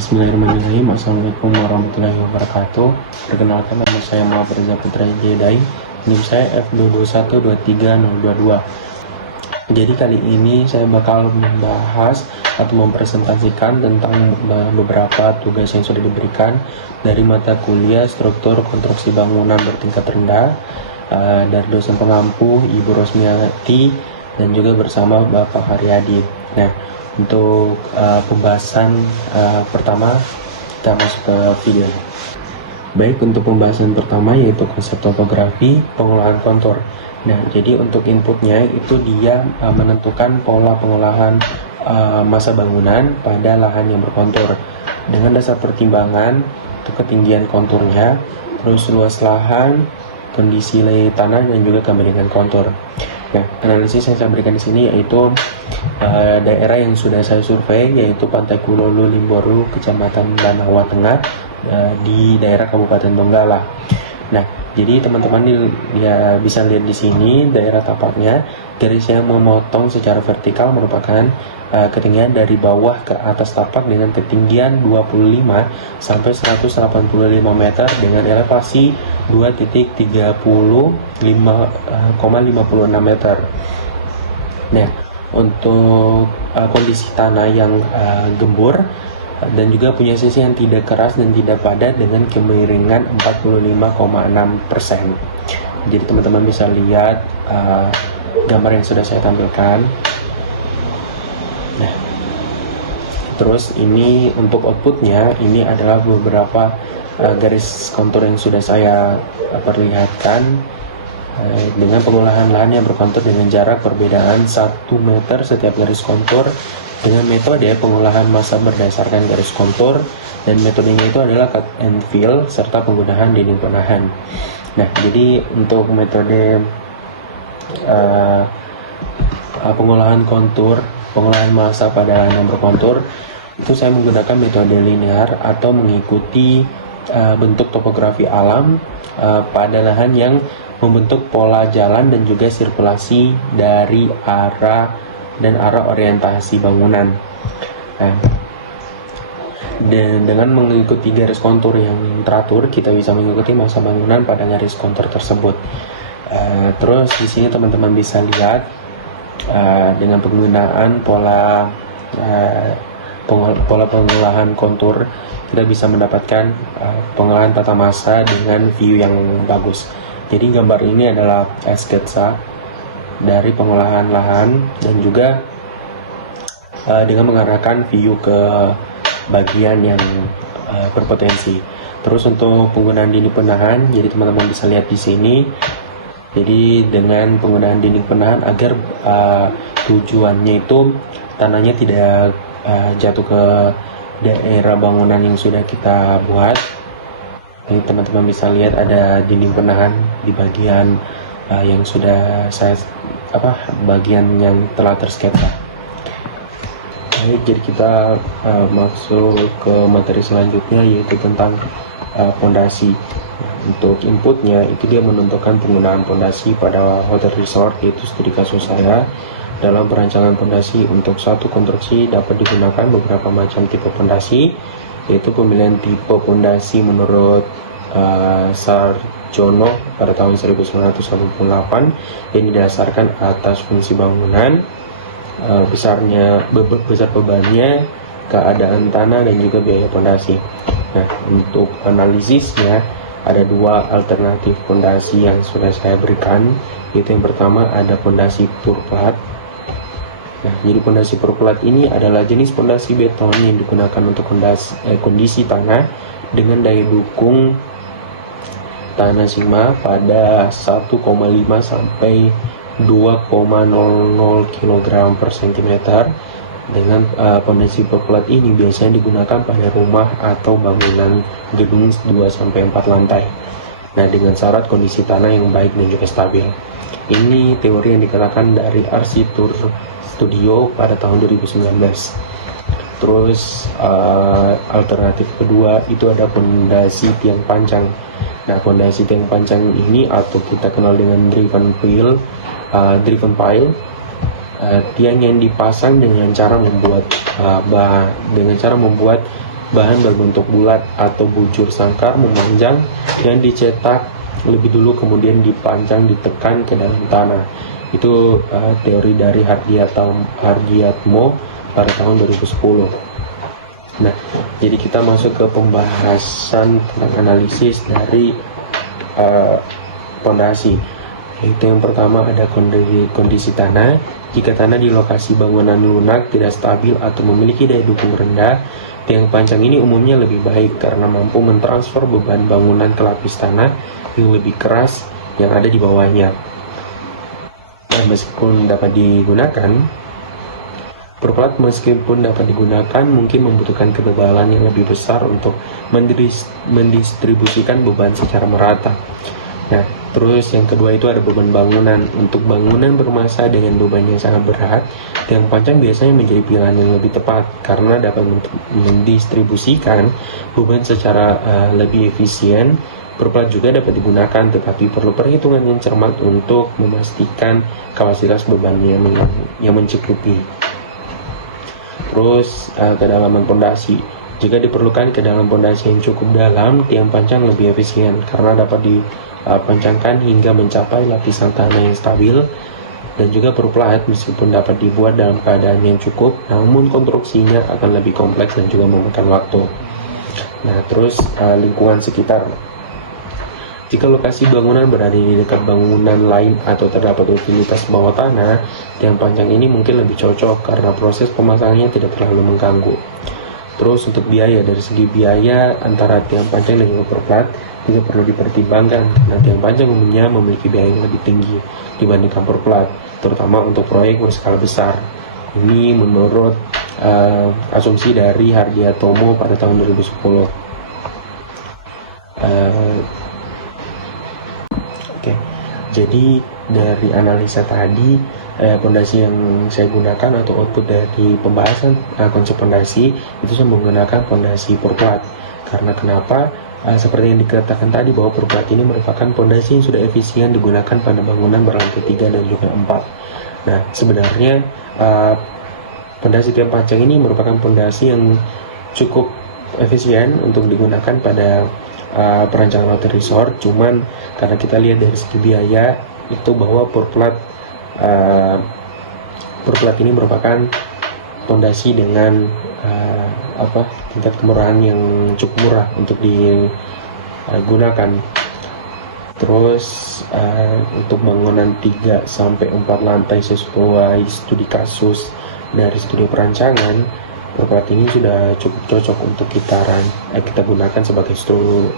Bismillahirrahmanirrahim. Assalamualaikum warahmatullahi wabarakatuh. Perkenalkan, nama saya Muhammad Reza Putra Jedai. NIM saya F221230022. Jadi kali ini saya bakal membahas atau mempresentasikan tentang beberapa tugas yang sudah diberikan dari mata kuliah struktur konstruksi bangunan bertingkat rendah dari dosen pengampu Ibu Rosmiati dan juga bersama Bapak Haryadi. Nah, untuk pembahasan pertama, kita masuk ke video. Baik, untuk pembahasan pertama yaitu konsep topografi pengolahan kontur. Nah, jadi untuk inputnya itu dia menentukan pola pengolahan massa bangunan pada lahan yang berkontur dengan dasar pertimbangan untuk ketinggian konturnya, terus luas lahan, kondisi tanah dan juga kemiringan kontur. Nah, analisis yang saya berikan di sini yaitu daerah yang sudah saya survei, yaitu Pantai Kulolu Limboru, Kecamatan Banawa Tengah, di daerah Kabupaten Donggala. Nah, jadi teman-teman ya bisa lihat di sini daerah tapaknya, garis yang memotong secara vertikal merupakan ketinggian dari bawah ke atas tapak dengan ketinggian 25 sampai 185 meter dengan elevasi 2.35,56 meter. Nah, untuk kondisi tanah yang gembur dan juga punya sisi yang tidak keras dan tidak padat dengan kemiringan 45,6%. Jadi teman-teman bisa lihat gambar yang sudah saya tampilkan. Nah, terus ini untuk outputnya, ini adalah beberapa garis kontur yang sudah saya perlihatkan dengan pengolahan lahan yang berkontur dengan jarak perbedaan 1 meter setiap garis kontur dengan metode pengolahan massa berdasarkan garis kontur, dan metodenya itu adalah cut and fill serta penggunaan dinding penahan. Nah, jadi untuk metode pengolahan kontur, pengolahan massa pada lahan yang berkontur itu saya menggunakan metode linear atau mengikuti bentuk topografi alam pada lahan yang membentuk pola jalan dan juga sirkulasi dari arah orientasi bangunan. Nah, dan dengan mengikuti garis kontur yang teratur, kita bisa mengikuti massa bangunan pada garis kontur tersebut. Terus di sini teman-teman bisa lihat dengan penggunaan pola pengolahan kontur, kita bisa mendapatkan pengolahan tata massa dengan view yang bagus. Jadi gambar ini adalah sketsa dari pengolahan lahan dan juga dengan mengarahkan view ke bagian yang berpotensi. Terus untuk penggunaan dinding penahan, jadi teman-teman bisa lihat di sini. Jadi dengan penggunaan dinding penahan agar tujuannya itu tanahnya tidak jatuh ke daerah bangunan yang sudah kita buat. Ini teman-teman bisa lihat ada dinding penahan di bagian yang sudah saya bagian yang telah tersketsa. Baik, jadi kita masuk ke materi selanjutnya yaitu tentang fondasi. Untuk inputnya itu dia menentukan penggunaan fondasi pada hotel resort, yaitu studi kasus saya. Dalam perancangan fondasi untuk satu konstruksi dapat digunakan beberapa macam tipe fondasi, yaitu pemilihan tipe fondasi menurut Sarjono pada tahun 1988 yang didasarkan atas fungsi bangunan, besar bebannya, keadaan tanah dan juga biaya fondasi. Nah, untuk analisisnya ada dua alternatif fondasi yang sudah saya berikan, yaitu yang pertama ada fondasi purplat. Nah, jadi fondasi purplat ini adalah jenis fondasi beton yang digunakan untuk kondisi tanah dengan daya dukung tanah sigma pada 1,5 sampai 2,00 kg per cm. Dengan fondasi purplat ini biasanya digunakan pada rumah atau bangunan gedung 2-4 lantai. Nah, dengan syarat kondisi tanah yang baik dan juga stabil. Ini teori yang dikatakan dari Arsitektur Studio pada tahun 2019. Terus alternatif kedua itu ada fondasi tiang pancang. Nah, fondasi tiang pancang ini atau kita kenal dengan driven pile, tiang yang dipasang dengan cara membuat bahan berbentuk bulat atau bujur sangkar memanjang yang dicetak lebih dulu kemudian dipanjang ditekan ke dalam tanah. Itu teori dari Hardiatmo pada tahun 2010. Nah, jadi kita masuk ke pembahasan tentang analisis dari pondasi. Itu yang pertama ada kondisi tanah. Jika tanah di lokasi bangunan lunak tidak stabil atau memiliki daya dukung rendah, tiang panjang ini umumnya lebih baik karena mampu mentransfer beban bangunan ke lapis tanah yang lebih keras yang ada di bawahnya. Nah, meskipun dapat digunakan mungkin membutuhkan ketebalan yang lebih besar untuk mendistribusikan beban secara merata. Nah, terus yang kedua itu ada beban bangunan. Untuk bangunan bermasa dengan beban yang sangat berat, tiang panjang biasanya menjadi pilihan yang lebih tepat karena dapat mendistribusikan beban secara lebih efisien. Perplat juga dapat digunakan, tetapi perlu perhitungan yang cermat untuk memastikan kapasitas bebannya yang mencukupi. Terus kedalaman pondasi. Jika diperlukan kedalaman pondasi yang cukup dalam, tiang panjang lebih efisien karena dapat dipancangkan hingga mencapai lapisan tanah yang stabil. Dan juga perplat meskipun dapat dibuat dalam keadaan yang cukup, namun konstruksinya akan lebih kompleks dan juga memakan waktu. Nah, terus lingkungan sekitar. Jika lokasi bangunan berada di dekat bangunan lain atau terdapat utilitas bawah tanah, tiang panjang ini mungkin lebih cocok karena proses pemasangannya tidak terlalu mengganggu. Terus untuk biaya, dari segi biaya antara tiang panjang dan juga perplat juga perlu dipertimbangkan. Nah, tiang panjang umumnya memiliki biaya yang lebih tinggi dibandingkan perplat, terutama untuk proyek berskala besar. Ini menurut asumsi dari Hardiatmo pada tahun 2010. Oke, jadi dari analisa tadi, pondasi yang saya gunakan atau output dari pembahasan konsep pondasi itu saya menggunakan pondasi perplat. Karena kenapa? Seperti yang dikatakan tadi bahwa perplat ini merupakan pondasi yang sudah efisien digunakan pada bangunan berlantai 3 dan juga 4. Nah, sebenarnya pondasi tiang panjang ini merupakan pondasi yang cukup efisien untuk digunakan pada perancangan hotel resort. Cuman karena kita lihat dari segi biaya itu bahwa perplat ini merupakan pondasi dengan tingkat kemurahan yang cukup murah untuk digunakan. Terus untuk bangunan 3 sampai 4 lantai sesuai studi kasus dari studi perancangan, perplat ini sudah cukup cocok untuk kita gunakan sebagai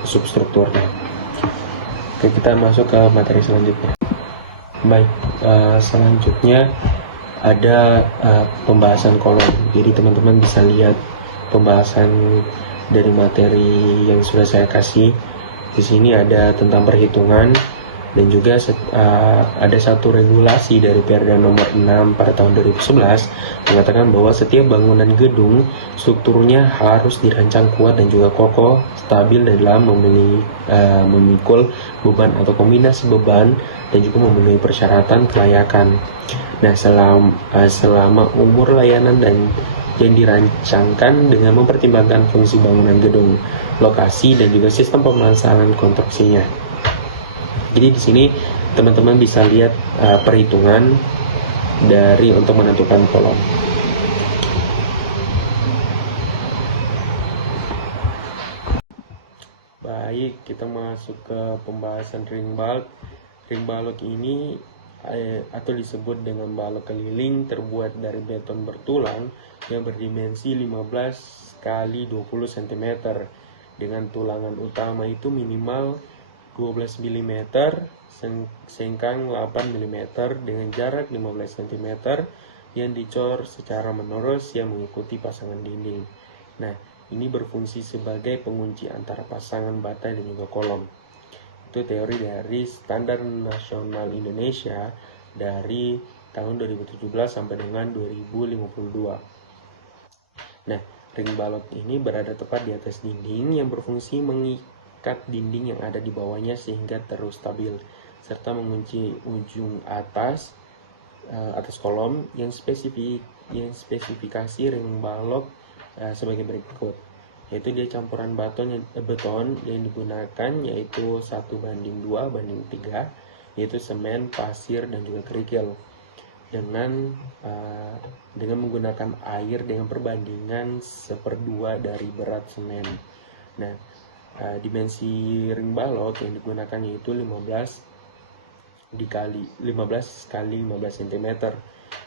substrukturnya. Oke, kita masuk ke materi selanjutnya. Baik, selanjutnya ada pembahasan kolom. Jadi teman-teman bisa lihat pembahasan dari materi yang sudah saya kasih. Di sini ada tentang perhitungan dan juga ada satu regulasi dari Perda nomor 6 pada tahun 2011 mengatakan bahwa setiap bangunan gedung strukturnya harus dirancang kuat dan juga kokoh, stabil dalam memikul beban atau kombinasi beban dan juga memenuhi persyaratan kelayakan. Nah, selama umur layanan dan yang dirancangkan dengan mempertimbangkan fungsi bangunan gedung, lokasi dan juga sistem pemasaran konstruksinya. Jadi di sini teman-teman bisa lihat perhitungan dari untuk menentukan kolom. Baik, kita masuk ke pembahasan ring balk. Ring balk ini atau disebut dengan balok keliling terbuat dari beton bertulang yang berdimensi 15 kali 20 cm dengan tulangan utama itu minimal 12 mm, sengkang 8 mm dengan jarak 15 cm yang dicor secara menerus yang mengikuti pasangan dinding. Nah, ini berfungsi sebagai pengunci antara pasangan bata dan juga kolom. Itu teori dari Standar Nasional Indonesia dari tahun 2017 sampai dengan 2052. Nah, ring balok ini berada tepat di atas dinding yang berfungsi mengikat dinding yang ada di bawahnya sehingga terus stabil, serta mengunci ujung atas kolom yang spesifikasi ring balok sebagai berikut. yaitu dia campuran beton yang digunakan yaitu 1:2:3, yaitu semen, pasir, dan juga kerikil dengan menggunakan air dengan perbandingan 1/2 dari berat semen. Nah, dimensi ring balok yang digunakan yaitu 15 kali 15 cm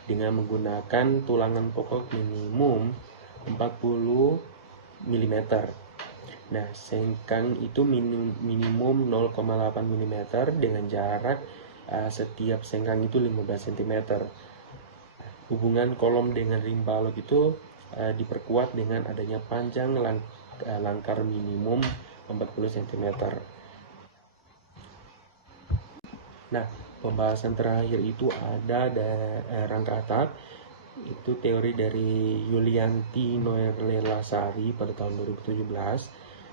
dengan menggunakan tulangan pokok minimum 40 mm. Nah, sengkang itu minimum 0,8 mm dengan jarak setiap sengkang itu 15 cm. Hubungan kolom dengan ring balok itu diperkuat dengan adanya panjang langkar minimum 40 cm. Nah, pembahasan terakhir itu ada rangka atap. Itu teori dari Yulianti Noerlelasari pada tahun 2017.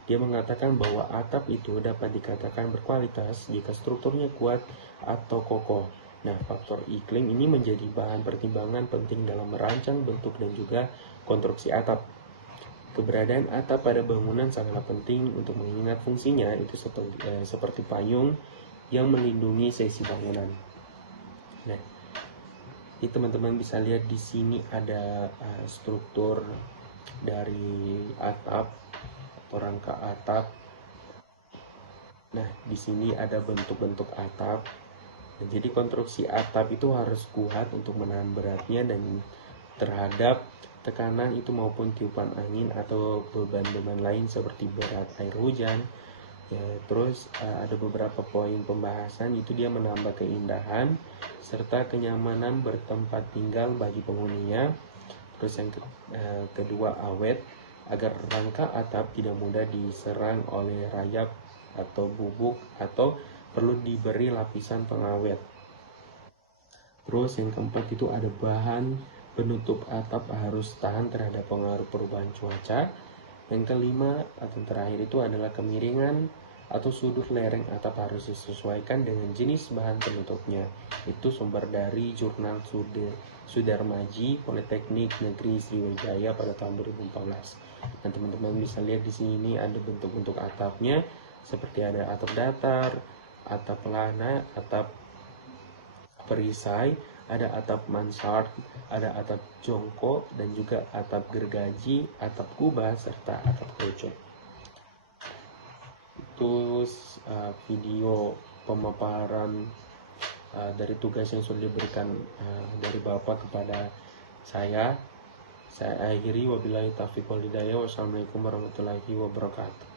Dia mengatakan bahwa atap itu dapat dikatakan berkualitas jika strukturnya kuat atau kokoh. Nah, faktor iklim ini menjadi bahan pertimbangan penting dalam merancang bentuk dan juga konstruksi atap. Keberadaan atap pada bangunan sangatlah penting untuk mengingat fungsinya, itu seperti payung yang melindungi sesi bangunan. Nah, ini teman-teman bisa lihat di sini ada struktur dari atap atau rangka atap. Nah, di sini ada bentuk-bentuk atap. Nah, jadi konstruksi atap itu harus kuat untuk menahan beratnya dan terhadap tekanan itu maupun tiupan angin atau beban-beban lain seperti berat air hujan. Ya, terus ada beberapa poin pembahasan, itu dia menambah keindahan serta kenyamanan bertempat tinggal bagi penghuninya. Terus yang kedua, awet, agar rangka atap tidak mudah diserang oleh rayap atau bubuk atau perlu diberi lapisan pengawet. Terus yang keempat itu ada bahan penutup atap harus tahan terhadap pengaruh perubahan cuaca. Yang kelima atau terakhir itu adalah kemiringan atau sudut lereng atap harus disesuaikan dengan jenis bahan penutupnya. Itu sumber dari Jurnal Sudarmaji Politeknik Negeri Sriwijaya pada tahun 2014. Nah, teman-teman bisa lihat di sini ada bentuk-bentuk atapnya, seperti ada atap datar, atap pelana, atap perisai, ada atap mansard, ada atap jongkok, dan juga atap gergaji, atap kubah, serta atap kocok. Itu video pemaparan dari tugas yang sudah diberikan dari Bapak kepada saya. Saya akhiri, wabillahi taufiq wal hidayah. Wassalamualaikum warahmatullahi wabarakatuh.